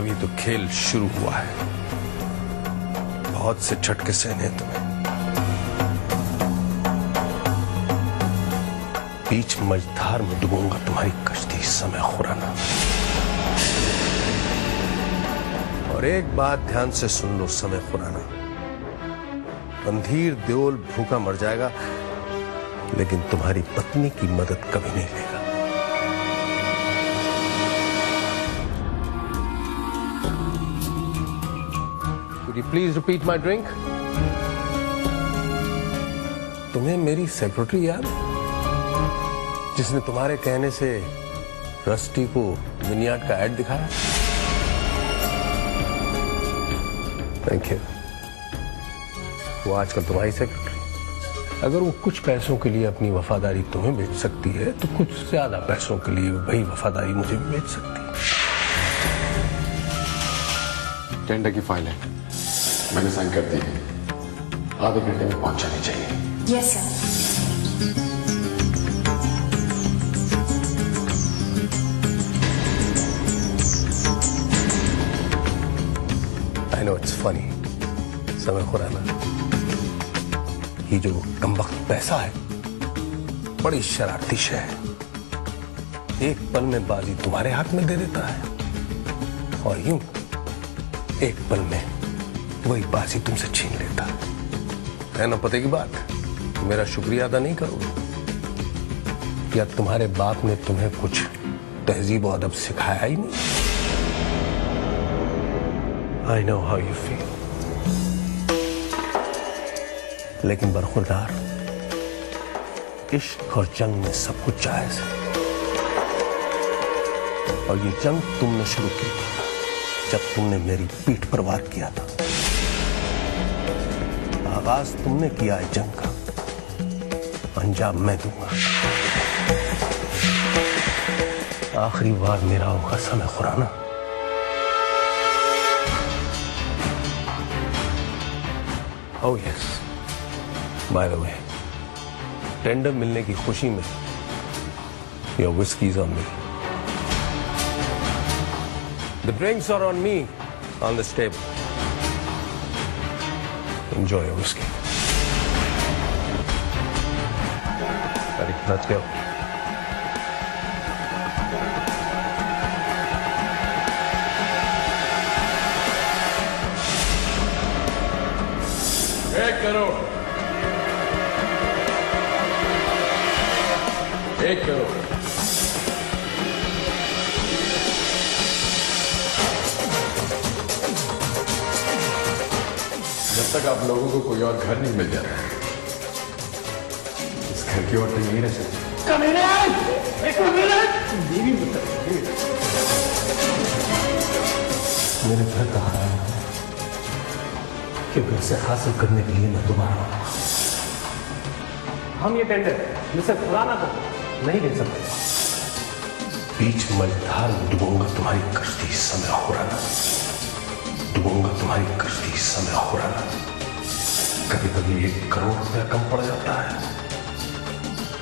अभी तो खेल शुरू हुआ है। बहुत से झटके सहने हैं तुम्हें। बीच मझधार में डूबूंगा तुम्हारी कश्ती समय खुराना। और एक बात ध्यान से सुन लो समय खुराना, रणधीर देओल भूखा मर जाएगा लेकिन तुम्हारी पत्नी की मदद कभी नहीं लेगा। Could you please repeat my drink? तुम्हें मेरी सेक्रेटरी याद है जिसने तुम्हारे कहने से रस्टी को विनियार्ड का एड दिखाया? Thank you. वो आजकल तुम्हारी सेक्रेटरी। अगर वो कुछ पैसों के लिए अपनी वफादारी तुम्हें बेच सकती है तो कुछ ज्यादा पैसों के लिए वही वफादारी मुझे भी बेच सकती है। टेंडर की फाइल है, मैंने साइन कर दी है। आधे घंटे में पहुंच जानी चाहिए। Yes sir. I know it's funny, समय खुराना, ये जो कमबख्त पैसा है बड़ी शरारती शय है। एक पल में बाजी तुम्हारे हाथ में दे देता है और यूं एक पल में वही बाजी तुमसे छीन लेता है ना। पते की बात, मेरा शुक्रिया अदा नहीं करोगे या तुम्हारे बाप ने तुम्हें कुछ तहजीब और अदब सिखाया ही नहीं? I know how you feel. लेकिन बरखुरदार, इश्क और जंग में सब कुछ जायज है। और ये जंग तुमने शुरू की थी जब तुमने मेरी पीठ पर वार किया था। आगाज तुमने किया है जंग का, अंजाम मैं दूंगा। आखिरी बार मेरा होगा समय Khurana. Oh yes. By the way, tender मिलने की खुशी में your whiskey's on me. The drinks are on me on this table. Enjoy your whiskey. Ready? Let's go. एक करोड़। 1 करोड़। जब तक आप लोगों को कोई और घर नहीं मिल जाता, इस घर की ओर तो यही रह सकती। मेरे घर का हाल है क्योंकि इसे हासिल करने के लिए मैं दोबारा आऊंगा। हम ये टेंडर मिस्टर खुराना को नहीं दे सकते। बीच मझधार में डूबूंगा तुम्हारी कश्ती समय खुराना, डूबूंगा तुम्हारी कश्ती समय खुराना। कभी कभी 1 करोड़ रुपया कम पड़ जाता है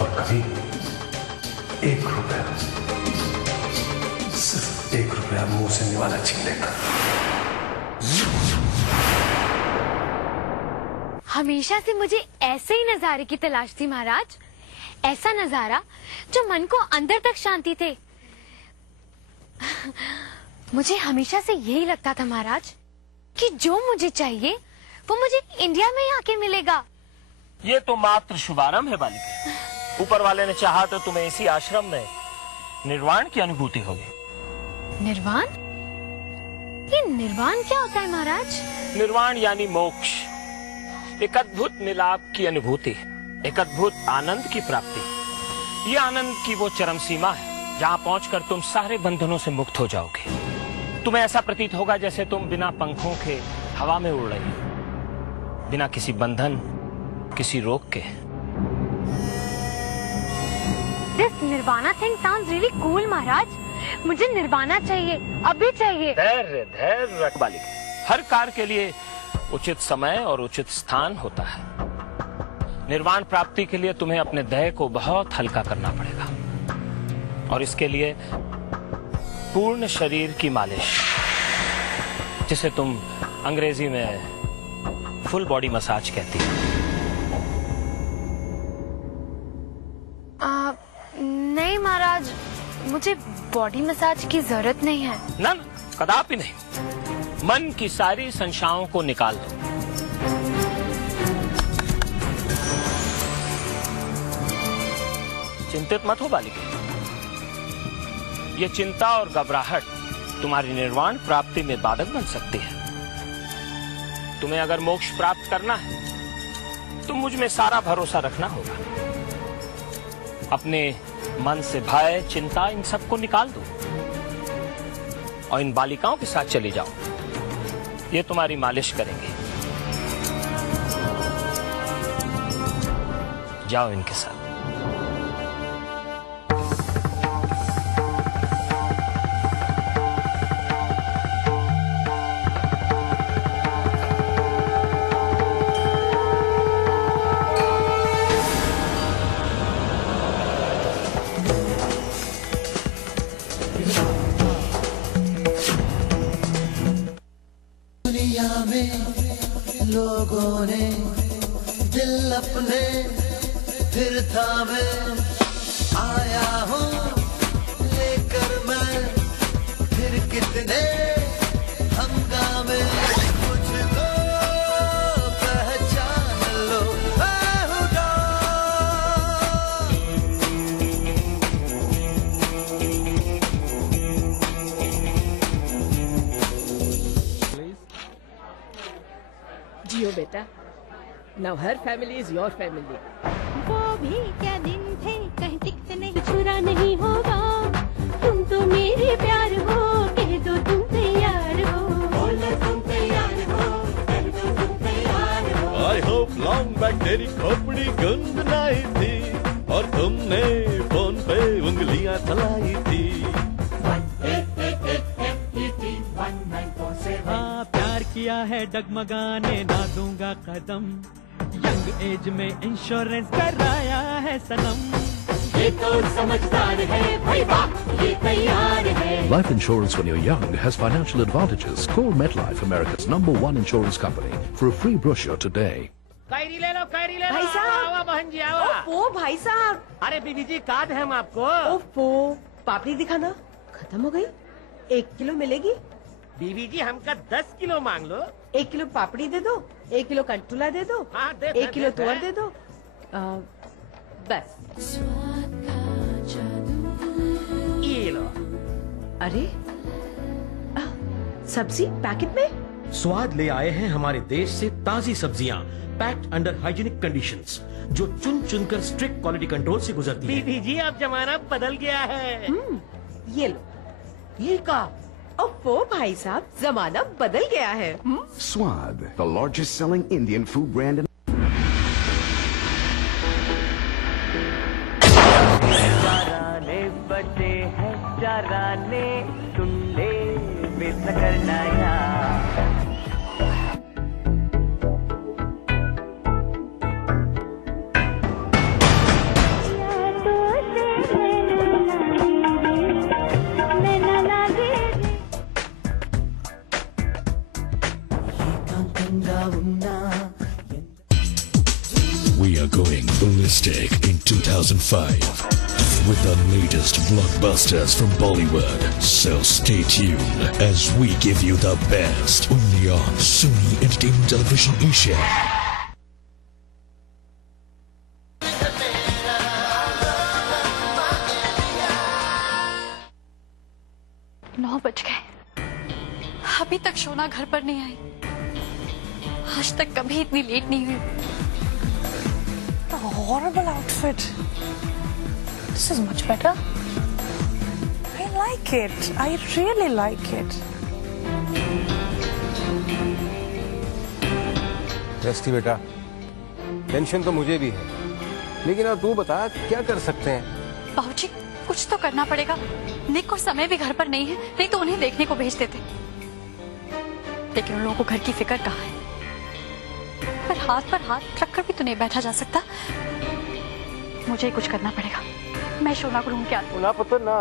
और कभी 1 रुपया, सिर्फ 1 रुपया मुंह से निवाला छीन लेता। हमेशा से मुझे ऐसे ही नजारे की तलाश थी महाराज। ऐसा नजारा जो मन को अंदर तक शांति थे। मुझे हमेशा से यही लगता था महाराज कि जो मुझे चाहिए वो मुझे इंडिया में ही आके मिलेगा। ये तो मात्र शुभारंभ है बालिके। ऊपर वाले ने चाहा तो तुम्हें इसी आश्रम में निर्वाण की अनुभूति होगी। निर्वाण? ये निर्वाण क्या होता है महाराज? निर्वाण यानी मोक्ष, एक अद्भुत मिलाप की अनुभूति, एक अद्भुत आनंद की प्राप्ति। ये आनंद की वो चरम सीमा है जहाँ पहुंचकर तुम सारे बंधनों से मुक्त हो जाओगे। तुम्हें ऐसा प्रतीत होगा जैसे तुम बिना पंखों के हवा में उड़ रही हो, बिना किसी बंधन, किसी रोक के। This Nirvana thing sounds really cool महाराज। मुझे निर्वाणा चाहिए, अभी चाहिए। धैर्य धैर्य रख बालिके। हर कार्य के लिए उचित समय और उचित स्थान होता है। निर्वाण प्राप्ति के लिए तुम्हें अपने देह को बहुत हल्का करना पड़ेगा और इसके लिए पूर्ण शरीर की मालिश, जिसे तुम अंग्रेजी में फुल बॉडी मसाज कहती हो। नहीं महाराज, मुझे बॉडी मसाज की जरूरत नहीं है। ना ना, कदापि नहीं। मन की सारी संशयों को निकाल दो। चिंतित मत हो बालिके। ये चिंता और घबराहट तुम्हारी निर्वाण प्राप्ति में बाधक बन सकती है। तुम्हें अगर मोक्ष प्राप्त करना है तो मुझ में सारा भरोसा रखना होगा। अपने मन से भय, चिंता, इन सबको निकाल दो और इन बालिकाओं के साथ चले जाओ। ये तुम्हारी मालिश करेंगे। जाओ इनके साथ। दुनिया में लोगों ने दिल अपने फिर थामे, आया हूँ लेकर मैं फिर कितने हंगामे। मुझको पहचान लो बेहुदा। जियो बेटा, now her family is your family. वो भी क्या दिन थे, कहीं टिकते नहीं, छुरा नहीं होगा। तुम तो मेरे प्यार हो, कह दो तुम तैयार हो। बोलो तुम तैयार हो, कह दो तुम तैयार हो। I hope long back तेरी खोपड़ी गुनगुनाई थी और तुमने फोन पे उंगलियां चलाई थी। हाँ, प्यार किया है डगमगाने ना दूंगा कदम, यंग एज में इंश्योरेंस कराया है सनम। ये तो समझदार है भाई, वाह ये तैयार है। Life insurance when you're young has financial advantages. Call MetLife, America's #1 insurance company, for a free brochure today. Carry ले लो, कैरी ले लो। भाई साहब। आवा बहन जी, आवा। ओफो भाई साहब। अरे बीबी जी, कार्ड है हम आपको। ओफो, पापड़ी दिखाना। खत्म हो गई। 1 किलो मिलेगी? बीबी जी, हमका 10 किलो मांग लो। 1 किलो पापड़ी दे दो, 1 किलो कंटूला दे दो, हाँ, दे, 1 किलो दे, तुअर दे। दे दो। बस। ये लो। अरे सब्जी पैकेट में? स्वाद ले आए हैं हमारे देश से ताजी सब्जियां, पैक्ड अंडर हाइजीनिक कंडीशंस, जो चुन चुनकर स्ट्रिक्ट क्वालिटी कंट्रोल से गुजरती है। बीबी जी, अब जमाना बदल गया है। ये लो। ये का? ओफो भाई साहब, जमाना बदल गया है। Swad, the largest selling Indian food brand in चाराने बचे हैं चाराने, सुन ले बेसकर नया। We are going ballistic in 2005 with the latest blockbusters from Bollywood. So stay tuned as we give you the best only on Sony Entertainment Television Asia. 9 बज गए, अभी तक शोना घर पर नहीं आई। आज तक कभी इतनी लेट नहीं हुई। Horrible outfit. This is much better. I like it. I really like it. जस्टी बेटा, टेंशन तो मुझे भी है, लेकिन अब तू बता क्या कर सकते हैं? बाबूजी, कुछ तो करना पड़ेगा। निक को समय भी घर पर नहीं है, नहीं तो उन्हें देखने को भेज देते। लेकिन उन लोगों को घर की फिक्र कहाँ है? पर हाथ रखकर भी तो नहीं बैठा जा सकता। मुझे ही कुछ करना पड़ेगा। मैं शोना को ढूंढ के आती हूँ। ना पुत्र ना,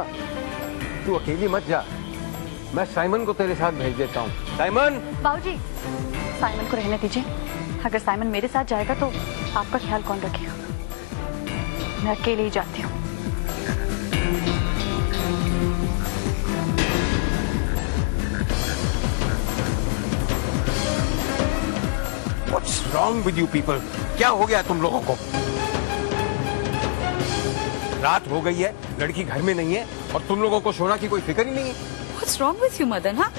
तू अकेली मत जा। मैं साइमन को तेरे साथ भेज देता हूँ। साइमन! बाबूजी, साइमन को रहने दीजिए। अगर साइमन मेरे साथ जाएगा तो आपका ख्याल कौन रखेगा? मैं अकेले ही जाती हूँ। What's wrong with you people? क्या हो गया तुम लोगों को? रात हो गई है, लड़की घर में नहीं है और तुम लोगों को शोना की कोई फिक्र ही नहीं है। What's wrong with you, Madan? हाँ,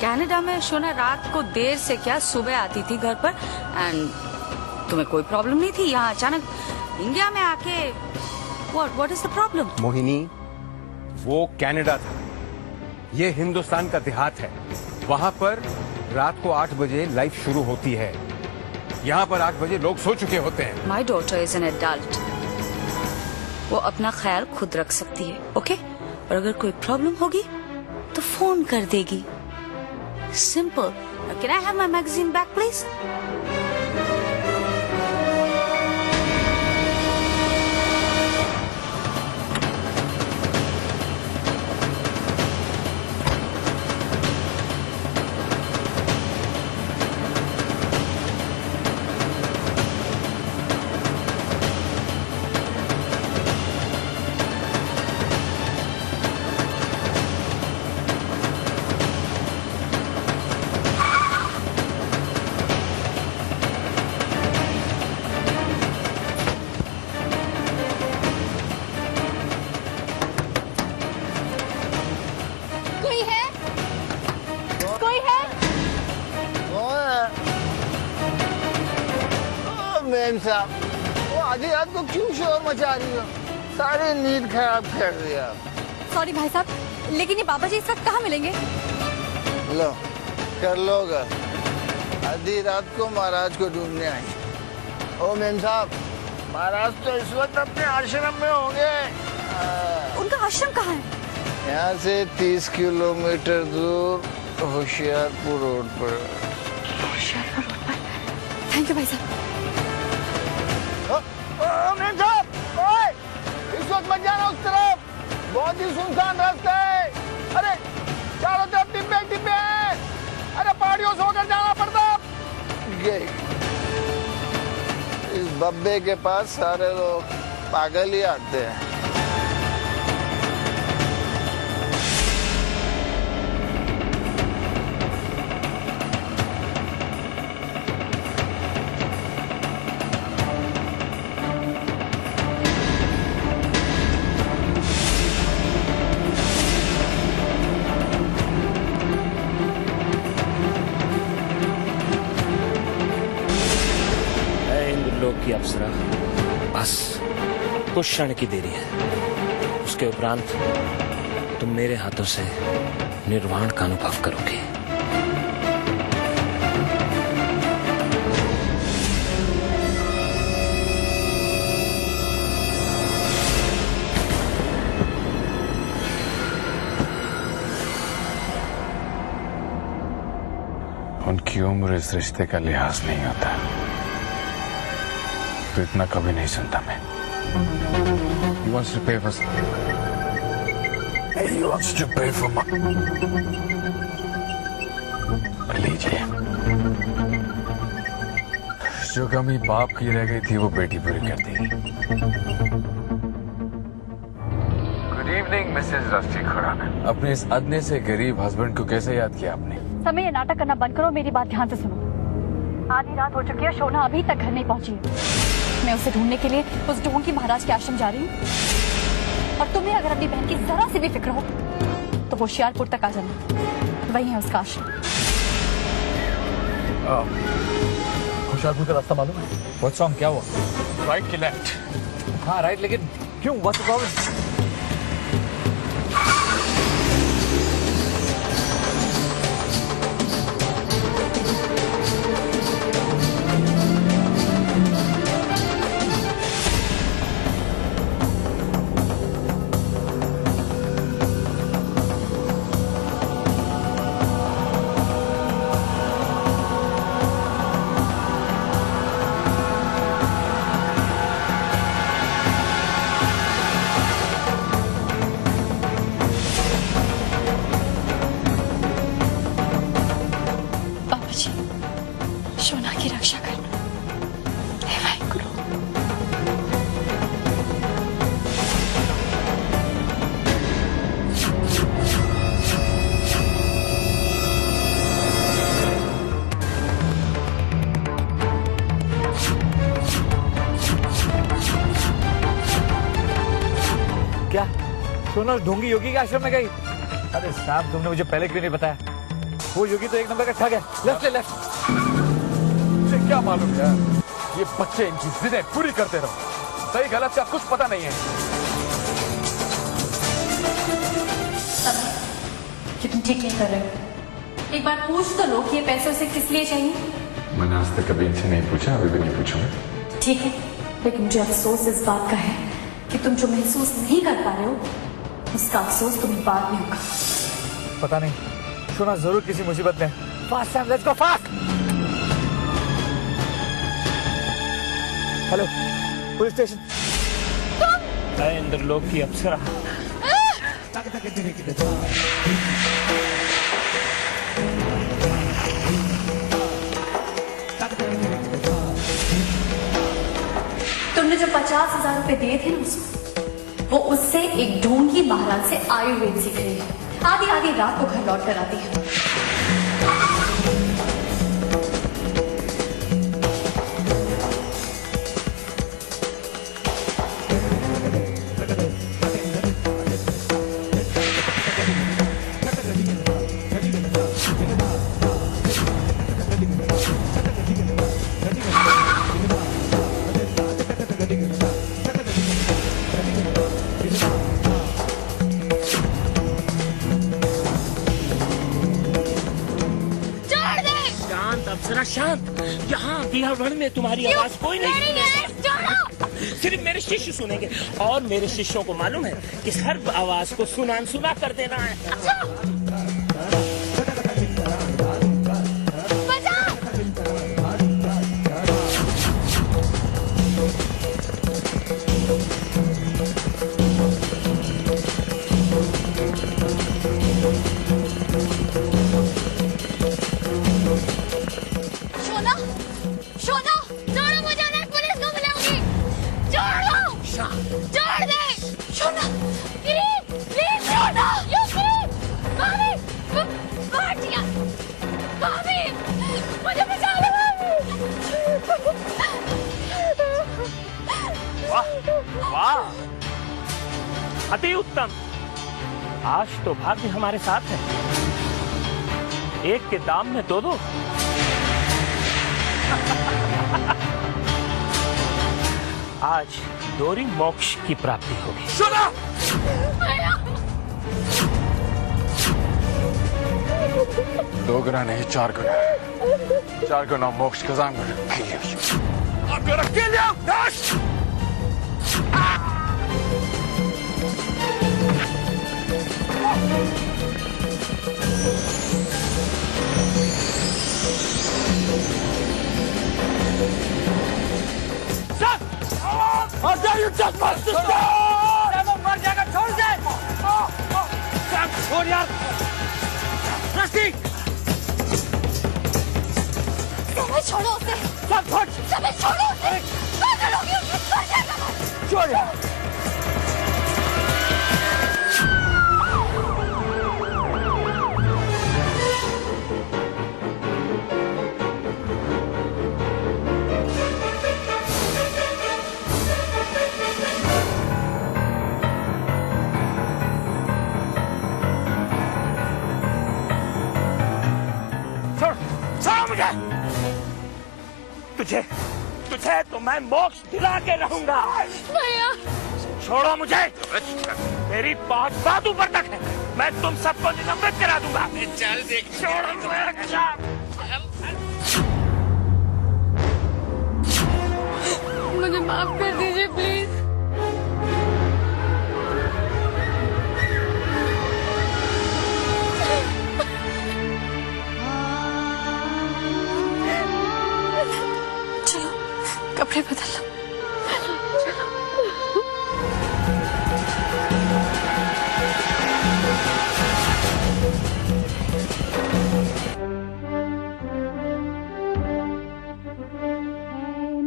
कनाडा में शोना रात को देर से क्या सुबह आती थी घर पर एंड तुम्हें कोई प्रॉब्लम नहीं थी। यहाँ अचानक इंडिया में आके what is the problem? Mohini, वो कनाडा था, ये हिंदुस्तान का देहात है। वहाँ पर रात को 8 बजे लाइफ शुरू होती है। यहाँ पर 8 बजे लोग सो चुके होते हैं। My daughter is an adult. वो अपना ख्याल खुद रख सकती है, ओके? और अगर कोई प्रॉब्लम होगी तो फोन कर देगी। Simple. Can I have my magazine back, please? Ma'am साहब, वो आधी रात को क्यों शोर मचा रही हो? सारी नींद खराब कर दिया। सॉरी भाई साहब, लेकिन ये बाबा जी इस वक्त कहाँ मिलेंगे? लो, कर लोगा। आधी रात को महाराज को ढूंढने आई। ओ मेम साहब, महाराज तो इस वक्त अपने आश्रम में होंगे। उनका आश्रम कहाँ है? यहाँ से 30 किलोमीटर दूर होशियारपुर रोड पर। होशियारपुर रोड पर? थैंक यू भाई साहब। मेम साहब, ओए, इस वक्त मत जाना उस तरफ, बहुत ही सुनसान रास्ता है। अरे चारों तरफ डिब्बे डिब्बे हैं। अरे पहाड़ियों से होकर जाना पड़ता। गई। इस बब्बे के पास सारे लोग पागल ही आते हैं। की अप्सरा, बस कुछ क्षण की देरी है। उसके उपरांत तुम मेरे हाथों से निर्वाण का अनुभव करोगे। उनकी उम्र इस रिश्ते का लिहाज नहीं होता, तो इतना कभी नहीं सुनता मैं। He wants to pay for He wants to pay for लीजिए। जो कमी बाप की रह गई थी वो बेटी पूरी कर दी। Good evening Mrs Rusty Khurana. अपने इस अदने से गरीब हस्बैंड को कैसे याद किया आपने? समय ये नाटक करना बंद करो, मेरी बात ध्यान से सुनो। आधी रात हो चुकी है, शोना अभी तक घर नहीं पहुंची है। मैं उसे ढूंढने के लिए उस ढोंगी महाराज के आश्रम जा रही हूँ। और तुम्हें अगर अपनी बहन की जरा से भी फिक्र हो तो होशियारपुर तक आ जाना, वही है उसका आश्रम। होशियारपुर का रास्ता मालूम है? व्हाट्स रॉन्ग, क्या हुआ? राइट कि लेफ्ट? हाँ राइट, लेकिन क्यों? What's the problem? क्या सोना ढोंगी योगी के आश्रम में गई? अरे साहब तुमने मुझे पहले क्यों नहीं बताया? वो योगी तो एक नंबर का ठग है। लेफ्ट ले लेफ्ट। मुझे क्या मालूम यार, ये बच्चे इनकी जिद्दें पूरी करते रहो, सही गलत का कुछ पता नहीं है। तुम ठीक नहीं कर रहे हो। एक बार पूछ तो लो कि ये पैसे उसे किस लिए चाहिए। मैंने आज तक कभी इनसे नहीं पूछा, अभी भी नहीं पूछूंगा। ठीक है, लेकिन मुझे अफसोस इस बात का है कि तुम जो महसूस नहीं कर पा रहे हो उसका अफसोस तुम्हें बाद में होगा। पता नहीं, सोना जरूर किसी मुसीबत में। Fast Sam, let's go fast. Hello, police station. Indralok की अप्सरा। तुमने जो 50,000 रुपए दिए थे ना उसको, वो उससे एक ढोंगी महाराज से आयुर्वेद सीख रही है। आधी आधी रात को घर लौट कर आती है। शांत, यहाँ बिहारवन में तुम्हारी आवाज कोई नहीं सुनेगा, सिर्फ मेरे शिष्य सुनेंगे। और मेरे शिष्यों को मालूम है कि हर आवाज को सुना कर देना है। अति उत्तम, आज तो भाग्य हमारे साथ है। एक के दाम में दो। आज दोहरी मोक्ष की प्राप्ति होगी। सुनो! 2 गुना नहीं, 4 गुना। 4 गुना मोक्ष का जाम कर। I'm gonna kill you! Dash! How dare you just bust the door! मर जाएगा, छोड़ दे! छोड़ यार! रस्सी! छोड़ो उसे! सब छोड़! छोड़ो उसे! पागल हो गई, मर जाएगा! छोड़ यार! तुझे तो मैं मोक्ष दिला के रहूंगा। भैया छोड़ो मुझे, मेरी पहुंच बहुत ऊपर तक है, मैं तुम सबको निलंबित करा दूंगा। चल देख, छोड़ो मुझे माफ कर दीजिए प्लीज। कपड़े बदल लो।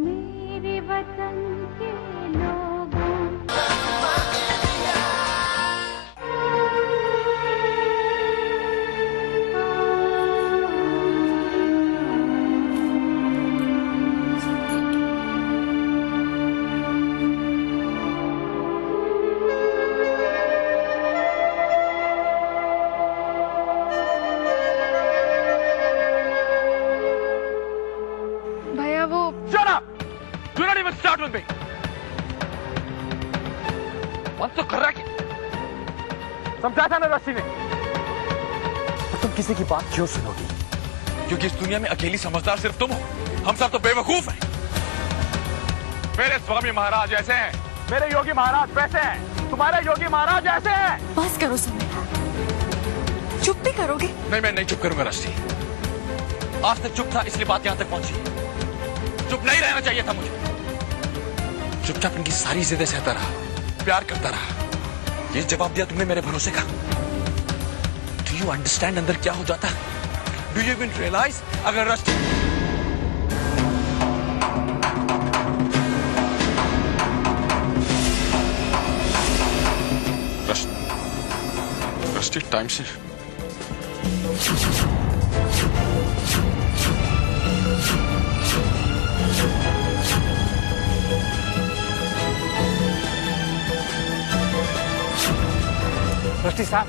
मेरे वतन के लोगों Do not even start with me. मन तो कर रहा है कि समझा था ना रस्सी ने। पर तुम किसी की बात क्यों सुनोगी? क्योंकि इस दुनिया में अकेली समझदार सिर्फ तुम हो। हम सब तो बेवकूफ हैं। मेरे स्वामी महाराज ऐसे हैं, मेरे योगी महाराज वैसे हैं, तुम्हारे योगी महाराज ऐसे हैं। बस करो सुमित, चुप भी करोगे? नहीं, मैं नहीं चुप करूंगा रस्सी। आज तक चुप था इसलिए बात यहां तक पहुंची। चुप नहीं रहना चाहिए था मुझे। चुपचाप इनकी सारी जिद्दें सहता रहा, प्यार करता रहा। ये जवाब दिया तुमने मेरे भरोसे का। डू यू अंडरस्टैंड अंदर क्या हो जाता? डू यू इवन रियलाइज अगर रस्सी टाइम से रस्टी साहब,